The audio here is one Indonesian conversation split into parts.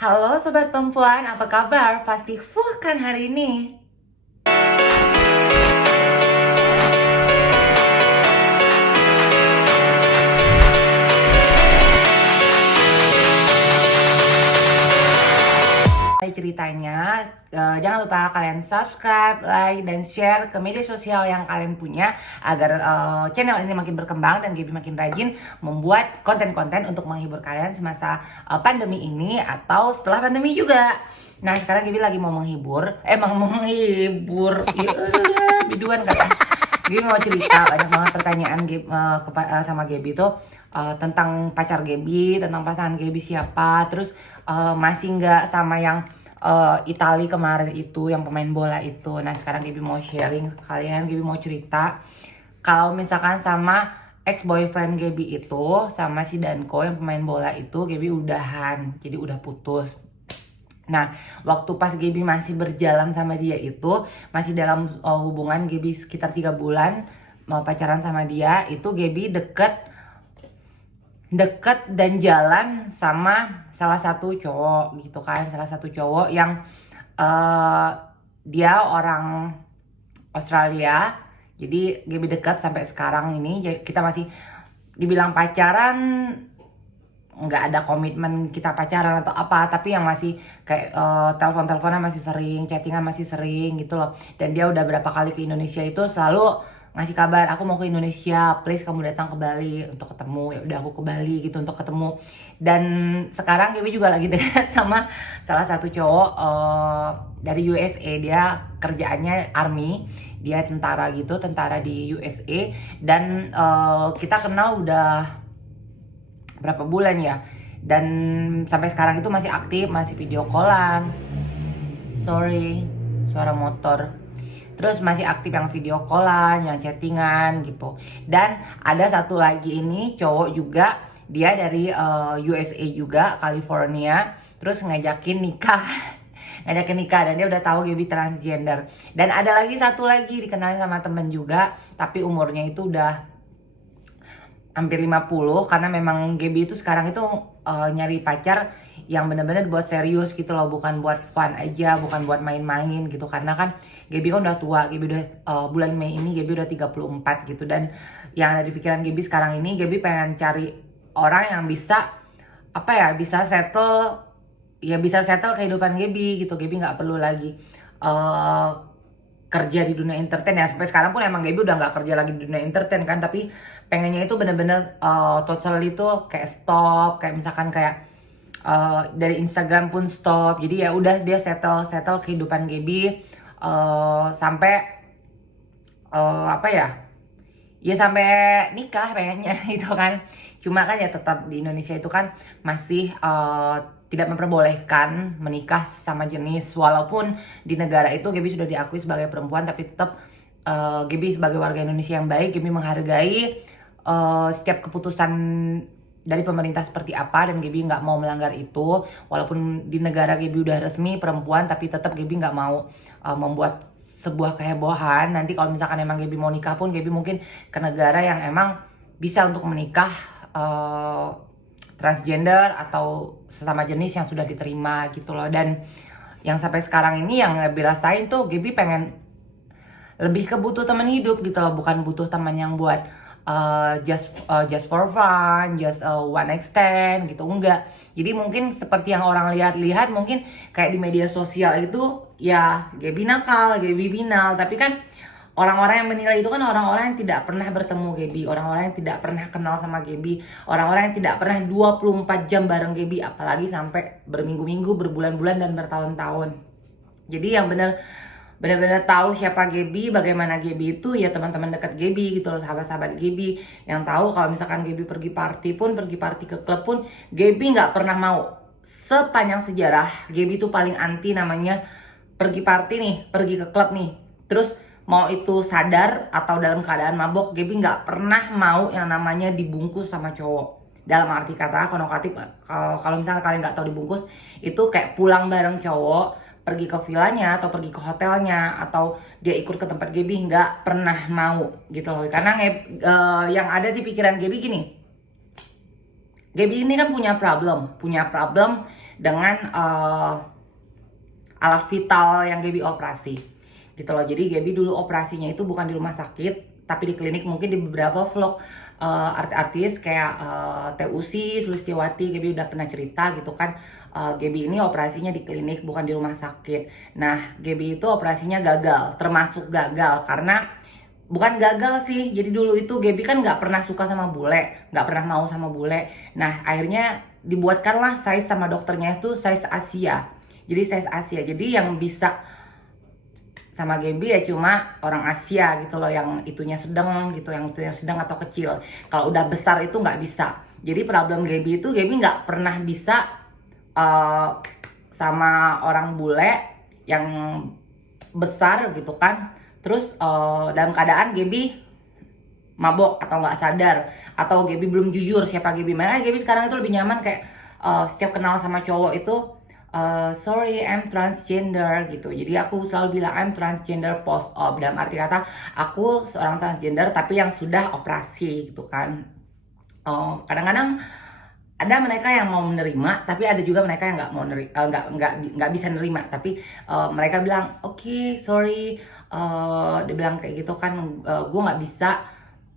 Halo sobat perempuan, apa kabar? Pasti fuh kan hari ini? Ceritanya, jangan lupa kalian subscribe, like, dan share ke media sosial yang kalian punya agar channel ini makin berkembang dan Gaby makin rajin membuat konten-konten untuk menghibur kalian semasa pandemi ini atau setelah pandemi juga. Nah, sekarang Gaby lagi mau menghibur, biduan kan ya. Gaby mau cerita, banyak banget pertanyaan sama Gaby tuh tentang pacar Gaby, tentang pasangan Gaby siapa, terus masih nggak sama yang Itali kemarin itu, yang pemain bola itu. Nah, sekarang Gaby mau sharing ke kalian, Gaby mau cerita kalau misalkan sama ex boyfriend Gaby itu, sama si Danko yang pemain bola itu, Gaby udahan, jadi udah putus. Nah, waktu pas Gaby masih berjalan sama dia itu, masih dalam hubungan Gaby sekitar 3 bulan mau pacaran sama dia, itu Gaby deket dan jalan sama salah satu cowok gitu kan, salah satu cowok yang uh, dia orang Australia. Jadi Gaby dekat sampai sekarang ini, kita masih dibilang pacaran, nggak ada komitmen kita pacaran atau apa, tapi yang masih kayak telepon-teleponan masih sering, chattingan masih sering gitu loh. Dan dia udah berapa kali ke Indonesia itu selalu ngasih kabar, aku mau ke Indonesia, please kamu datang ke Bali untuk ketemu. Ya udah, aku ke Bali gitu untuk ketemu. Dan sekarang Gaby juga lagi dekat sama salah satu cowok dari USA. Dia kerjaannya army, dia tentara gitu, tentara di USA. Dan kita kenal udah berapa bulan ya, dan sampai sekarang itu masih aktif, masih video callan. Sorry, suara motor. Terus masih aktif yang video callan, yang chattingan gitu. Dan ada satu lagi ini cowok juga, dia dari USA juga, California. Terus ngajakin nikah ngajakin nikah, dan dia udah tahu Gaby transgender. Dan ada lagi satu lagi dikenalin sama temen juga, tapi umurnya itu udah hampir 50, karena memang Gaby itu sekarang itu nyari pacar yang benar-benar buat serius gitu loh, bukan buat fun aja, bukan buat main-main gitu. Karena kan Gaby kan udah tua, Gaby udah bulan Mei ini Gaby udah 34 gitu. Dan yang ada di pikiran Gaby sekarang ini, Gaby pengen cari orang yang bisa apa ya, bisa settle kehidupan Gaby gitu. Gaby nggak perlu lagi kerja di dunia entertain ya. Sampai sekarang pun emang Gaby udah nggak kerja lagi di dunia entertain kan, tapi pengennya itu bener-bener total itu kayak stop, kayak misalkan kayak dari Instagram pun stop. Jadi ya udah, dia settle kehidupan Gaby sampai apa ya sampai nikah pengennya gitu kan. Cuma kan ya tetap di Indonesia itu kan masih tidak memperbolehkan menikah sama jenis, walaupun di negara itu Gaby sudah diakui sebagai perempuan, tapi tetap Gaby sebagai warga Indonesia yang baik, Gaby menghargai setiap keputusan dari pemerintah seperti apa, dan Gaby nggak mau melanggar itu. Walaupun di negara Gaby udah resmi perempuan, tapi tetap Gaby nggak mau membuat sebuah kehebohan. Nanti kalau misalkan emang Gaby mau nikah pun, Gaby mungkin ke negara yang emang bisa untuk menikah transgender atau sesama jenis yang sudah diterima gitu loh. Dan yang sampai sekarang ini yang Gaby rasain tuh, Gaby pengen lebih ke butuh teman hidup gitu loh, bukan butuh teman yang buat just for fun, just one night stand gitu, enggak. Jadi mungkin seperti yang orang lihat-lihat, mungkin kayak di media sosial itu ya Gaby nakal, Gaby binal, tapi kan orang-orang yang menilai itu kan orang-orang yang tidak pernah bertemu Gaby, orang-orang yang tidak pernah kenal sama Gaby, orang-orang yang tidak pernah 24 jam bareng Gaby, apalagi sampai berminggu-minggu, berbulan-bulan, dan bertahun-tahun. Jadi yang benar-benar tahu siapa Gaby, bagaimana Gaby itu ya teman-teman dekat Gaby gitu loh, sahabat-sahabat Gaby yang tahu kalau misalkan Gaby pergi party ke klub pun, Gaby nggak pernah mau. Sepanjang sejarah Gaby itu paling anti namanya pergi party nih, pergi ke klub nih, terus mau itu sadar atau dalam keadaan mabok, Gaby nggak pernah mau yang namanya dibungkus sama cowok. Dalam arti kata konotatif, kalau misalnya kalian nggak tahu dibungkus, itu kayak pulang bareng cowok, pergi ke villanya atau pergi ke hotelnya, atau dia ikut ke tempat Gaby, nggak pernah mau gitu loh. Karena yang ada di pikiran Gaby gini, Gaby ini kan punya problem dengan alat vital yang Gaby operasi gitu loh. Jadi Gaby dulu operasinya itu bukan di rumah sakit tapi di klinik. Mungkin di beberapa vlog artis-artis kayak TUC, Sulistiawati, Gaby udah pernah cerita gitu kan. Gaby ini operasinya di klinik bukan di rumah sakit. Nah Gaby itu operasinya gagal, termasuk gagal karena bukan gagal sih. Jadi dulu itu Gaby kan nggak pernah suka sama bule, nggak pernah mau sama bule. Nah akhirnya dibuatkanlah size sama dokternya itu size Asia. Jadi size Asia. Jadi yang bisa sama Gaby ya cuma orang Asia gitu loh, yang itunya sedang gitu, yang itunya sedang atau kecil. Kalau udah besar itu nggak bisa. Jadi problem Gaby itu Gaby nggak pernah bisa sama orang bule yang besar gitu kan. Terus dalam keadaan Gaby mabok atau nggak sadar, atau Gaby belum jujur siapa Gaby. Makanya Gaby sekarang itu lebih nyaman kayak setiap kenal sama cowok itu sorry I'm transgender gitu. Jadi aku selalu bilang I'm transgender post op, dalam arti kata aku seorang transgender tapi yang sudah operasi gitu kan. Kadang-kadang ada mereka yang mau menerima, tapi ada juga mereka yang nggak mau nggak bisa nerima. Tapi mereka bilang oke, sorry, dia bilang kayak gitu kan, gue nggak bisa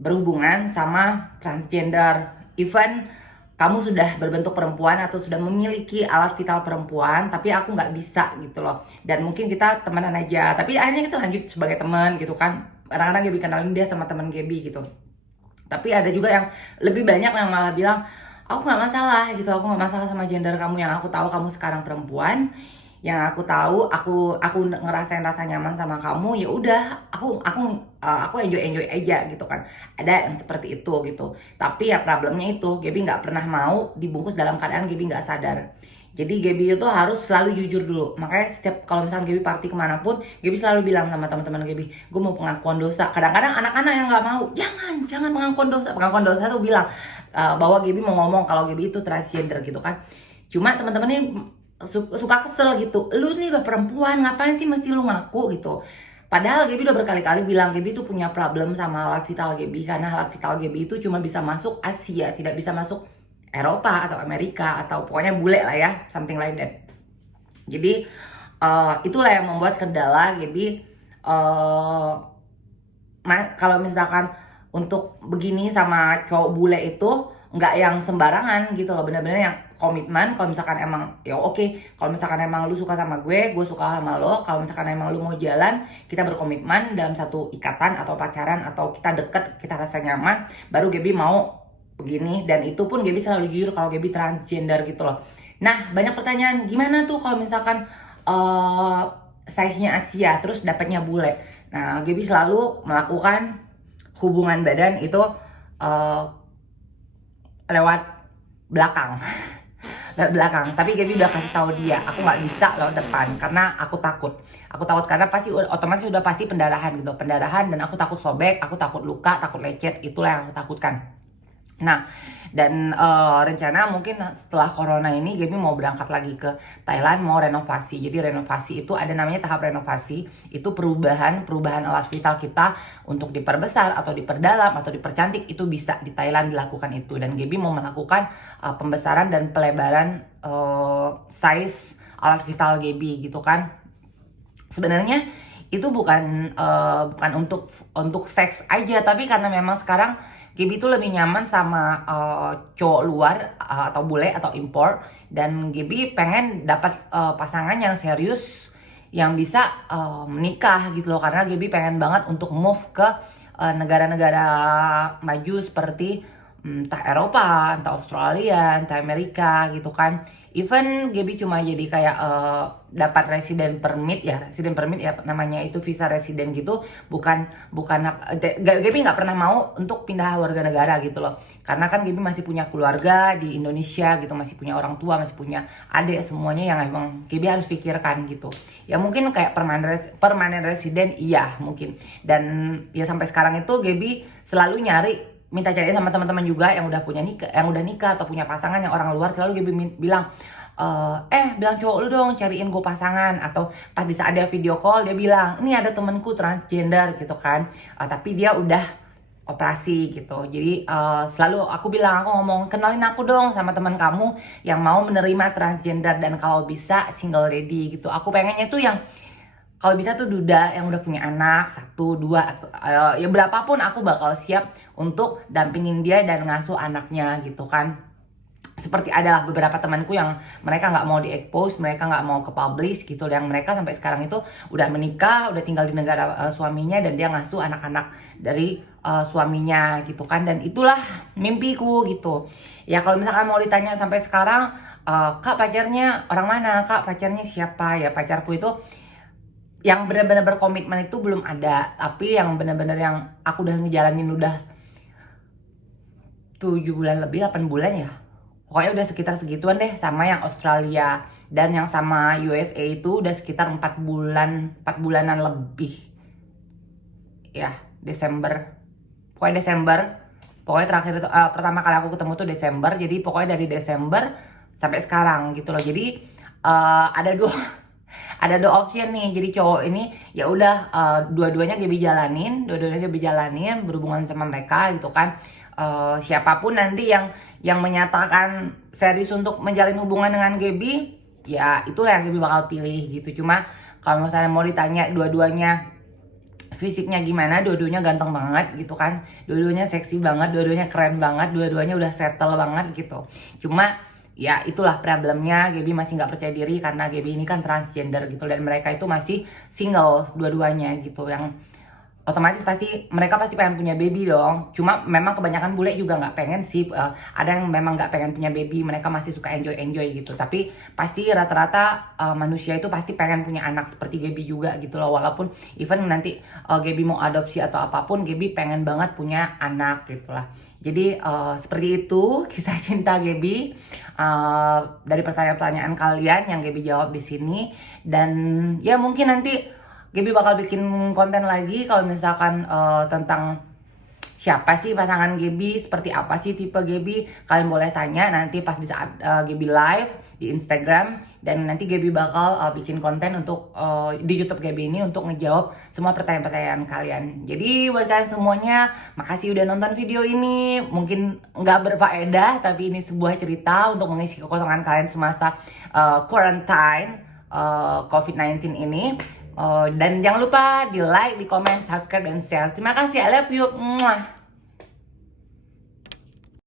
berhubungan sama transgender. Even kamu sudah berbentuk perempuan atau sudah memiliki alat vital perempuan, tapi aku nggak bisa gitu loh. Dan mungkin kita temenan aja, tapi akhirnya kita lanjut sebagai teman gitu kan. Kadang-kadang Gaby kenalin dia sama teman Gaby gitu. Tapi ada juga yang lebih banyak yang malah bilang aku nggak masalah gitu, aku nggak masalah sama gender kamu. Yang aku tahu kamu sekarang perempuan, yang aku tahu aku ngerasain rasa nyaman sama kamu, ya udah aku enjoy aja gitu kan. Ada yang seperti itu gitu. Tapi ya problemnya itu Gaby nggak pernah mau dibungkus dalam keadaan Gaby nggak sadar. Jadi Gaby itu harus selalu jujur dulu. Makanya setiap kalau misalnya Gaby party kemanapun, Gaby selalu bilang sama teman-teman Gaby, gue mau pengakuan dosa. Kadang-kadang anak-anak yang nggak mau, jangan pengakuan dosa. Pengakuan dosa tuh bilang bahwa Gaby mau ngomong kalau Gaby itu transgender gitu kan. Cuma teman-teman ini suka kesel gitu, lu nih udah perempuan ngapain sih mesti lu ngaku gitu. Padahal Gaby udah berkali-kali bilang Gaby itu punya problem sama alat vital Gaby, karena alat vital Gaby itu cuma bisa masuk Asia, tidak bisa masuk Eropa atau Amerika atau pokoknya bule lah ya, something like that. Jadi itulah yang membuat kendala Gaby kalau misalkan untuk begini sama cowok bule itu nggak yang sembarangan gitu loh, bener-bener yang komitmen. Kalau misalkan emang ya oke, kalau misalkan emang lu suka sama gue suka sama lo, kalau misalkan emang lu mau jalan, kita berkomitmen dalam satu ikatan atau pacaran atau kita deket, kita rasa nyaman, baru Gaby mau begini. Dan itu pun Gaby selalu jujur kalau Gaby transgender gitu loh. Nah banyak pertanyaan, gimana tuh kalau misalkan size-nya Asia terus dapatnya bule. Nah Gaby selalu melakukan hubungan badan itu lewat belakang. Lewat belakang. Tapi Gaby udah kasih tahu dia, aku nggak bisa lewat depan karena aku takut karena pasti otomatis udah pasti pendarahan gitu, dan aku takut sobek, aku takut luka, takut lecet. Itulah yang aku takutkan. Nah, dan rencana mungkin setelah corona ini Gaby mau berangkat lagi ke Thailand, mau renovasi. Jadi renovasi itu ada namanya tahap renovasi, itu perubahan alat vital kita untuk diperbesar atau diperdalam atau dipercantik, itu bisa di Thailand dilakukan itu. Dan Gaby mau melakukan pembesaran dan pelebaran size alat vital Gaby gitu kan. Sebenarnya itu bukan untuk seks aja, tapi karena memang sekarang Gaby itu lebih nyaman sama cowok luar atau bule atau impor, dan Gaby pengen dapat pasangan yang serius yang bisa menikah gitu loh, karena Gaby pengen banget untuk move ke negara-negara maju seperti entah Eropa, entah Australia, entah Amerika gitu kan. Even Gaby cuma jadi kayak dapat resident permit ya namanya, itu visa resident gitu, bukan Gaby nggak pernah mau untuk pindah warga negara gitu loh, karena kan Gaby masih punya keluarga di Indonesia gitu, masih punya orang tua, masih punya adik, semuanya yang emang Gaby harus pikirkan gitu. Ya mungkin kayak permanen resident iya mungkin, dan ya sampai sekarang itu Gaby selalu minta cariin sama teman-teman juga yang udah nikah atau punya pasangan yang orang luar. Selalu Gaby bilang bilang cowok lu dong cariin gue pasangan. Atau pas di saat dia video call dia bilang, ini ada temenku transgender gitu kan, tapi dia udah operasi gitu. Jadi selalu aku bilang, aku ngomong, kenalin aku dong sama teman kamu yang mau menerima transgender dan kalau bisa single lady gitu. Aku pengennya tuh yang kalau bisa tuh duda yang udah punya anak, 1, 2 atau ya berapapun aku bakal siap untuk dampingin dia dan ngasuh anaknya gitu kan. Seperti adalah beberapa temanku yang mereka nggak mau di-expose, mereka nggak mau ke publish gitu, yang mereka sampai sekarang itu udah menikah, udah tinggal di negara suaminya dan dia ngasuh anak-anak dari suaminya gitu kan. Dan itulah mimpiku gitu ya. Kalau misalkan mau ditanya sampai sekarang, kak pacarnya orang mana, kak pacarnya siapa, ya pacarku itu yang benar-benar berkomitmen itu belum ada, tapi yang benar-benar yang aku udah ngejalanin udah 7 bulan lebih, 8 bulan ya. Pokoknya udah sekitar segituan deh sama yang Australia. Dan yang sama USA itu udah sekitar 4 bulan, 4 bulanan lebih. Ya, Desember. Pokoknya Desember. Pokoknya terakhir itu, pertama kali aku ketemu tuh Desember. Jadi pokoknya dari Desember sampai sekarang gitu loh. Jadi ada dua ada dua option nih. Jadi cowok ini ya udah dua-duanya Gaby jalanin berhubungan sama mereka gitu kan. Siapapun nanti yang menyatakan serius untuk menjalin hubungan dengan Gaby, ya itulah yang Gaby bakal pilih gitu. Cuma kalau misalnya mau ditanya dua-duanya fisiknya gimana, dua-duanya ganteng banget gitu kan, dua-duanya seksi banget, dua-duanya keren banget, dua-duanya udah settle banget gitu. Cuma ya itulah problemnya, Gaby masih nggak percaya diri karena Gaby ini kan transgender gitu, dan mereka itu masih single dua-duanya gitu, yang otomatis mereka pasti pengen punya baby dong. Cuma memang kebanyakan bule juga nggak pengen sih, ada yang memang nggak pengen punya baby, mereka masih suka enjoy gitu. Tapi pasti rata-rata manusia itu pasti pengen punya anak seperti Gaby juga gitu loh. Walaupun even nanti Gaby mau adopsi atau apapun, Gaby pengen banget punya anak gitu lah. Jadi seperti itu kisah cinta Gaby dari pertanyaan-pertanyaan kalian yang Gaby jawab di sini. Dan ya mungkin nanti Gaby bakal bikin konten lagi kalau misalkan tentang siapa sih pasangan Gaby, seperti apa sih tipe Gaby. Kalian boleh tanya nanti pas di saat Gaby live di Instagram. Dan nanti Gaby bakal bikin konten untuk di YouTube Gaby ini untuk ngejawab semua pertanyaan-pertanyaan kalian. Jadi buat kalian semuanya, makasih udah nonton video ini. Mungkin nggak berfaedah, tapi ini sebuah cerita untuk mengisi kekosongan kalian semasa quarantine COVID-19 ini. Dan jangan lupa di like, di komen, subscribe, dan share. Terima kasih, I love you. Mwah.